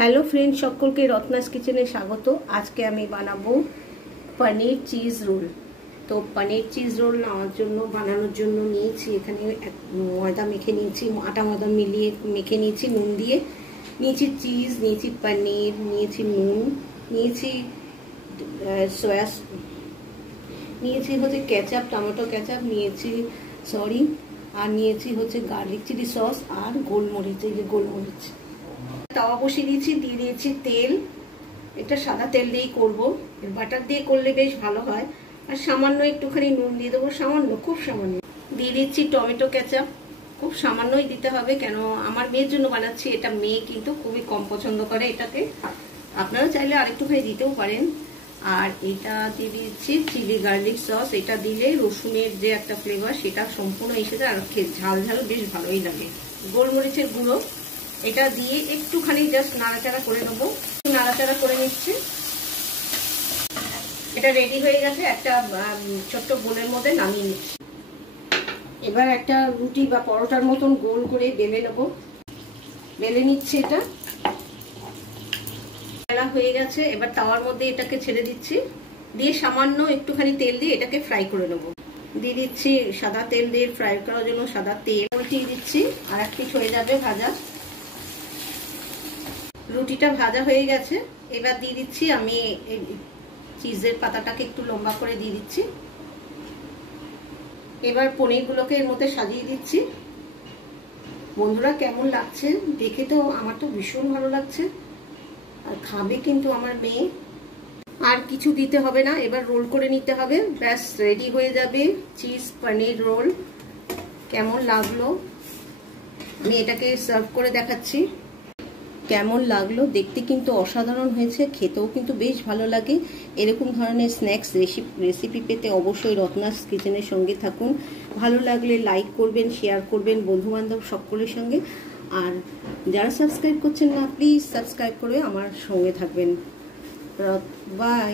Hello friend, সকলকে রত্নাস কিচেনে স্বাগত। আজকে আমি বানাবো পনির চিজ রোল। তো পনির চিজ রোল বানানোর জন্য নিয়েছি এখানে ময়দা মেখে নিয়েছি, আটা ময়দা মিলিয়ে মেখে নিয়েছি নুন দিয়ে। নিয়েছি চিজ, নিয়েছি পনির, নিয়েছি নুন, নিয়েছি সয়া, নিয়েছি হচ্ছে কেচাপ, টমেটো কেচাপ নিয়েছি, আর নিয়েছি হচ্ছে গার্লিক চিলি সস আর গোলমরিচ। এই যে গোলমরিচ। তাওয়া বসিয়ে দিয়েছি, দিয়ে দিয়েছি তেল। এটা সাদা তেল দিয়েই করবো, বাটার দিয়ে করলে বেশ ভালো হয়। আর সামান্য একটুখানি নুন দিয়ে দেবো, সামান্য, খুব সামান্য। দিয়ে দিচ্ছি টমেটো কেচাপ, খুব সামান্যই দিতে হবে, কেন আমার মেয়ের জন্য বানাচ্ছি। এটা মেয়ে কিন্তু খুবই কম পছন্দ করে এটাকে, আপনারা চাইলে আরেকটুখানি দিতেও পারেন। আর এটা দিয়ে দিচ্ছি চিলি গার্লিক সস। এটা দিলে রসুনের যে একটা ফ্লেভার সেটা সম্পূর্ণ এসে যায়, আর ঝাল ঝাল বেশ ভালোই লাগে। গোলমরিচের গুঁড়ো এটা দিয়ে একটুখানি জাস্ট নাড়াচাড়া করে নেবো, নাড়াচাড়া করে নিচ্ছি। এটা রেডি হয়ে গেছে, একটা ছোট্ট বোলের মধ্যে নামিয়ে নিচ্ছি। এবার একটা রুটি বা পরোটার মতন গোল করে বেলে নেবো, বেলে নিচ্ছি। এটা বেলা হয়ে গেছে, এবার তাওয়ার মধ্যে এটাকে ছেড়ে দিচ্ছি, দিয়ে সামান্য একটুখানি তেল দিয়ে এটাকে ফ্রাই করে নেবো। দিয়ে দিচ্ছি সাদা তেল, দিয়ে ফ্রাই করার জন্য সাদা তেল উল্টিয়ে দিচ্ছি, আর এক পিঠ হয়ে যাবে ভাজা। রুটিটা ভাজা হয়ে গেছে, এবার দিয়ে দিচ্ছি আমি এই চিজের পাতাটাকে একটু লম্বা করে দিয়ে দিচ্ছি। এবার পনিরগুলোকে এর মধ্যে সাজিয়ে দিচ্ছি। বন্ধুরা, কেমন লাগছে দেখে? তো আমার তো ভীষণ ভালো লাগছে, আর খাবে কিন্তু আমার মেয়ে। আর কিছু দিতে হবে না, এবার রোল করে নিতে হবে, ব্যাস রেডি হয়ে যাবে চিজ পনির রোল। কেমন লাগলো আমি এটাকে সার্ভ করে দেখাচ্ছি। কেমন লাগলো দেখতে? কিন্তু অসাধারণ হয়েছে, খেতেও কিন্তু বেশ ভালো লাগে। এরকম ধরনের স্ন্যাক্স রেসিপি পেতে অবশ্যই রত্নাস কিচেনের সঙ্গে থাকুন। ভালো লাগলে লাইক করবেন, শেয়ার করবেন বন্ধুবান্ধব সকলের সঙ্গে। আর যারা সাবস্ক্রাইব করছেন না, প্লিজ সাবস্ক্রাইব করে আমার সঙ্গে থাকবেন। বাই।